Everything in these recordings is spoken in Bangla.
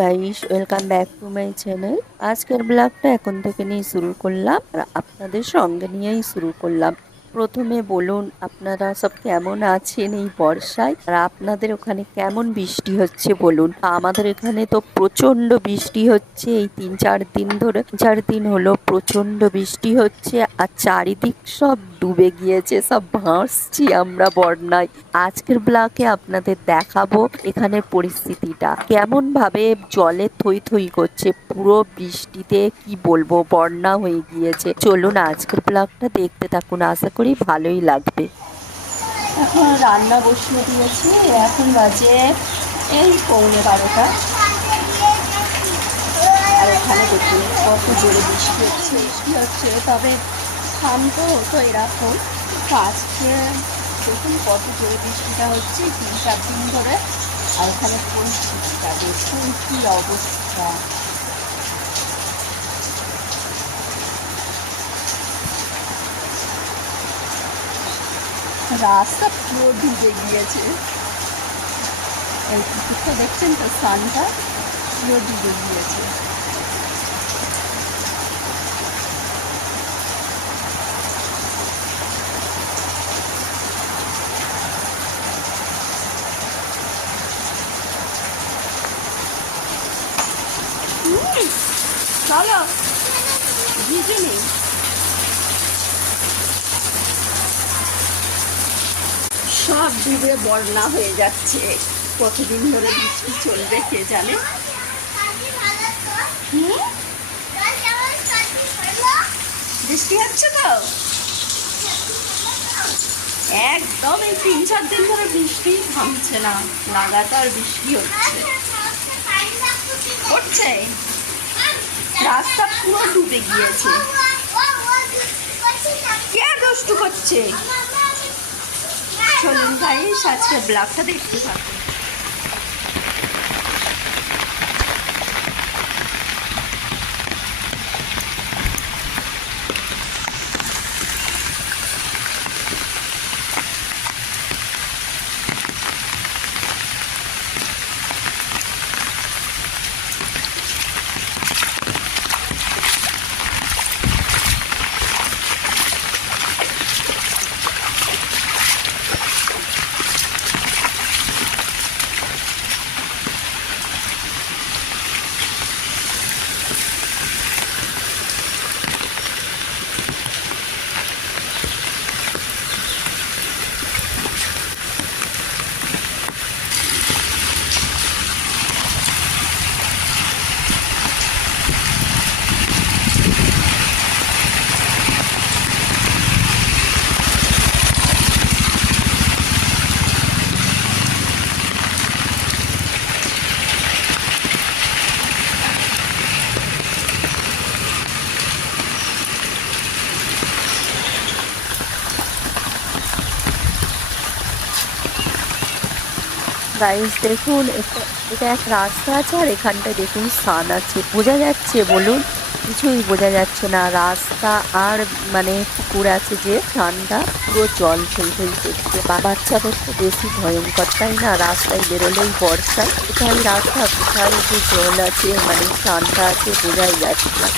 Guys welcome back to my channel আজকের ব্লগটা এখন থেকে নিয়ে শুরু করলাম আর আপনাদের সঙ্গে নিয়েই শুরু করলাম। প্রথমে বলুন, আপনারা সব কেমন আছেন এই বর্ষায়? আর আপনাদের ওখানে কেমন বৃষ্টি হচ্ছে বলুন? আমাদের এখানে তো প্রচণ্ড বৃষ্টি হচ্ছে, এই তিন চার দিন ধরে। চার দিন হলো প্রচণ্ড বৃষ্টি হচ্ছে, আর চারিদিক সব ডুবে গিয়েছে, সব ভাসছি আমরা বন্যায় আজকের ব্লকে আপনাদের দেখাবো এখানের পরিস্থিতিটা। কেমন ভাবে জলে থই থই করছে, পুরো বৃষ্টিতে কি বলব বন্যা হয়ে গিয়েছে। চলুন আজকের ব্লগটা দেখতে থাকুন, আশা করি ভালোই লাগবে। এখন রান্না বসিয়ে দিয়েছি, এখন বাজে এই পৌনে বারোটা। আর এখানে দেখুন, কত জোরে বৃষ্টি হচ্ছে বৃষ্টি হচ্ছে, তবে শান্ত হতো এরকম। তো আজকে দেখুন কত জোরে বৃষ্টিটা হচ্ছে, তিন চার দিন ধরে। আর এখানে পরিস্থিতিটা দেখুন কি অবস্থা। রাস্তা পুরো ডুবে গিয়েছে। দেখছেন তো সানটা পুরো ডুবে গিয়েছে। চলো। ভিজে নেই। সব ডুবে বন্যা হয়ে যাচ্ছে। কতদিন ধরে বৃষ্টি চলবে কে জানে? হুম? বৃষ্টি হচ্ছে তো? একদম এই তিন চার দিন ধরে বৃষ্টি থামছে না। লাগাতার বৃষ্টি হচ্ছে। হচ্ছে? রাস্তা পুরো ডুবে গিয়েছে। কে দুষ্টু করছে? চলুন ভাই আজকে ব্লগটা দেখতে থাকুন। গাইস দেখুন এটা এক রাস্তা আছে আর এখানটায় দেখুন সান আছে। বোঝা যাচ্ছে, বলুন, কিছুই বোঝা যাচ্ছে না। রাস্তা আর মানে পুকুর আছে যে সানটা পুরো জল ফেল ফেল করছে। বাচ্চাদের তো বেশি ভয়ঙ্কর, তাই না? রাস্তায় বেরোলেই বর্ষায় কোথায় রাস্তা, কোথায় যে জল আছে মানে সানটা আছে, বোঝাই যাচ্ছে না।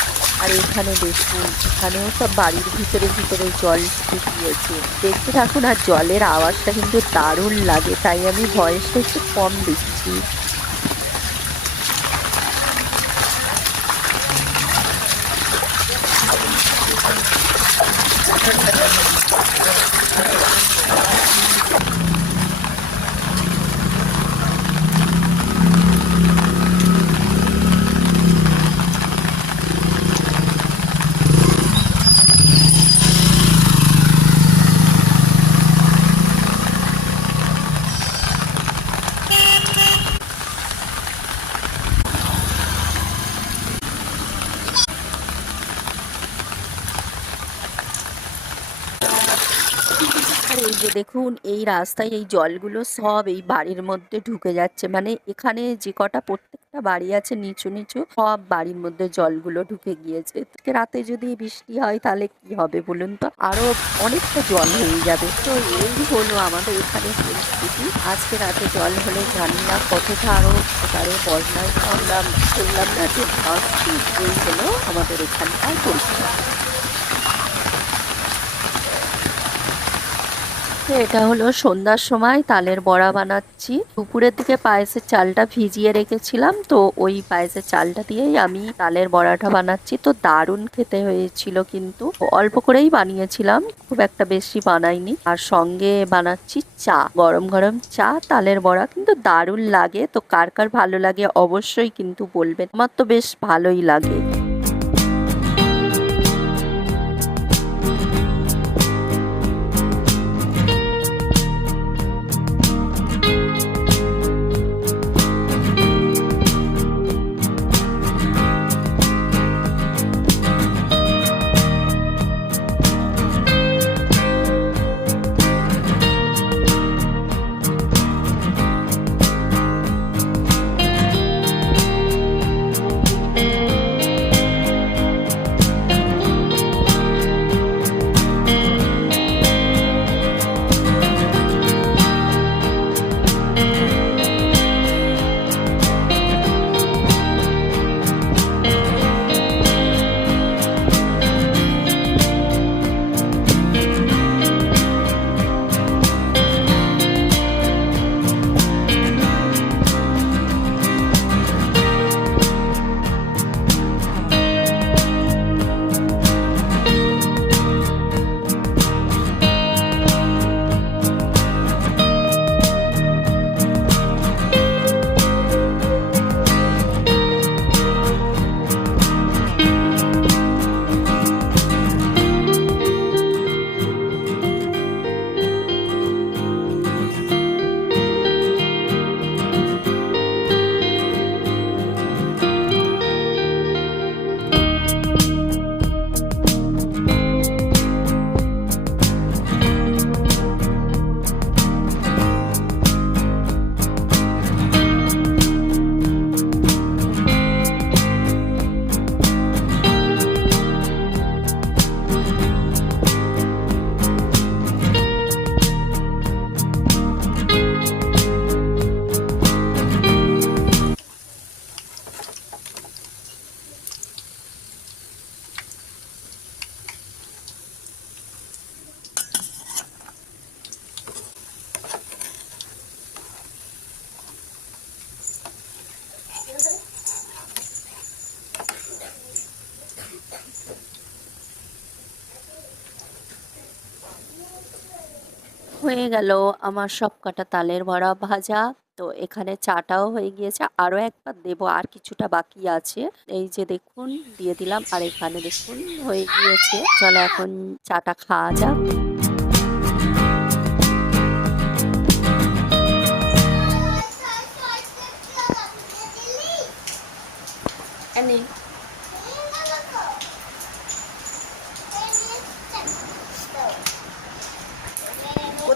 আর এখানে দেখুন, এখানেও সব বাড়ির ভিতরে ভিতরে জল ঢুকিয়েছে দেখতে থাকুন, আর জলের আওয়াজটা কিন্তু দারুণ লাগে, তাই আমি ভয়েসটা একটু কম দিচ্ছি আর এই যে দেখুন, এই রাস্তায় এই জলগুলো সব এই বাড়ির মধ্যে ঢুকে যাচ্ছে। মানে এখানে যে কটা প্রত্যেকটা বাড়ি আছে নিচু নিচু, সব বাড়ির মধ্যে জলগুলো ঢুকে গিয়েছে। রাতে যদি বৃষ্টি হয় তাহলে কি হবে বলুন তো? আরও অনেকটা জল হয়ে যাবে। তো এই হলো আমাদের এখানে পরিস্থিতি। আজকে রাতে জল হলে জানি না কতটা আরও আরও বন্যায় আমরা বললাম না যে এই হলো আমাদের এখানকার পরিস্থিতি। তো এটা হলো সন্ধ্যার সময়, তালের বড়া বানাচ্ছি। দুপুরের দিকে পায়েসের চালটা ভিজিয়ে রেখেছিলাম, তো ওই পায়েসের চালটা দিয়েই আমি তালের বড়াটা বানাচ্ছি। তো দারুণ খেতে হয়েছিল কিন্তু, অল্প করেই বানিয়েছিলাম, খুব একটা বেশি বানাইনি। আর সঙ্গে বানাচ্ছি চা, গরম গরম চা, তালের বড়া, কিন্তু দারুণ লাগে। তো কার কার ভালো লাগে অবশ্যই কিন্তু বলবেন, আমার তো বেশ ভালোই লাগে। হয়ে গেল আমার সব কাটা তালের ভরা ভাজা। তো এখানে চাটাও হয়ে গিয়েছে আরও একবার দেব, আর কিছুটা বাকি আছে। এই যে দেখুন, দিয়ে দিলাম, আর এখানে দেখুন, হয়ে গিয়েছে। চলো এখন চাটা খাওয়া যাক।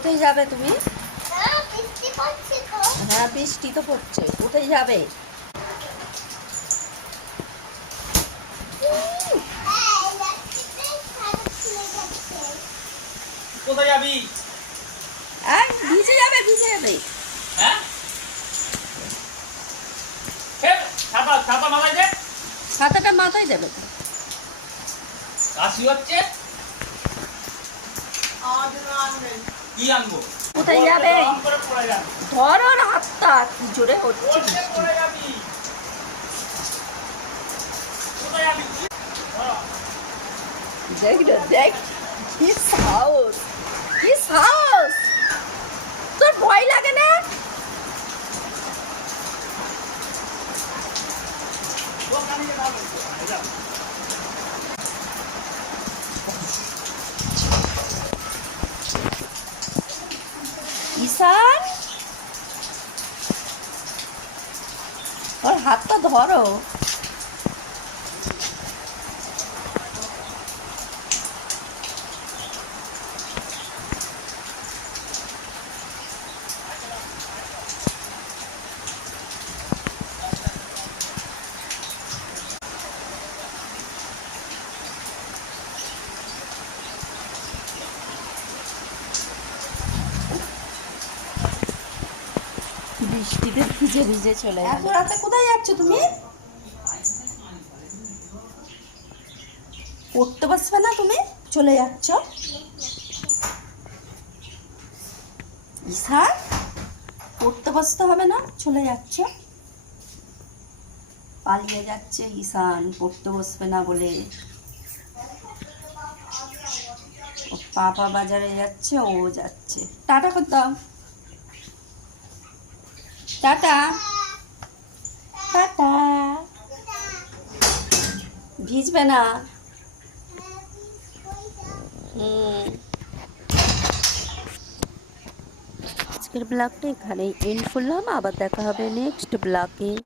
কোথায় যাবে তুমি? হ্যাঁ বৃষ্টি তো। পড়ছে। কোথায় যাবে? কোথায় যাবি? এই, ভিজে যাবে ভিজে যাবে। হ্যাঁ? ফের ছাতা ছাতা মাথায় দে। ছাতাটা মাথায় দেবে। কাশি হচ্ছে? কি আনব? কোথায় যাবে? ধরো না হাতটা কি জোরে হচ্ছে যাবি। যাবি। দেখ না দেখ কি সাহস কি সাহস। তোর ভয় লাগে না? দোকানে গিয়ে ভালো এই ওর হাতটা ধরো। বৃষ্টিতে ভিজে ভিজে চলে এত রাতে কোথায় যাচ্ছ তুমি? পড়তে না তুমি? চলে যাচ্ছ। ঈশা পড়তে বসতে হবে না, চলে যাচ্ছ। পালিয়ে যাচ্ছে ঈশান, পড়তে বসবে না বলে। পাপা বাজারে যাচ্ছে, ও যাচ্ছে। টাটা করতাম টাটা। টাটা। ভিজবে না। আজকের ব্লগটা এখানেই এন্ড করলাম। আবার দেখা হবে নেক্সট ব্লগে।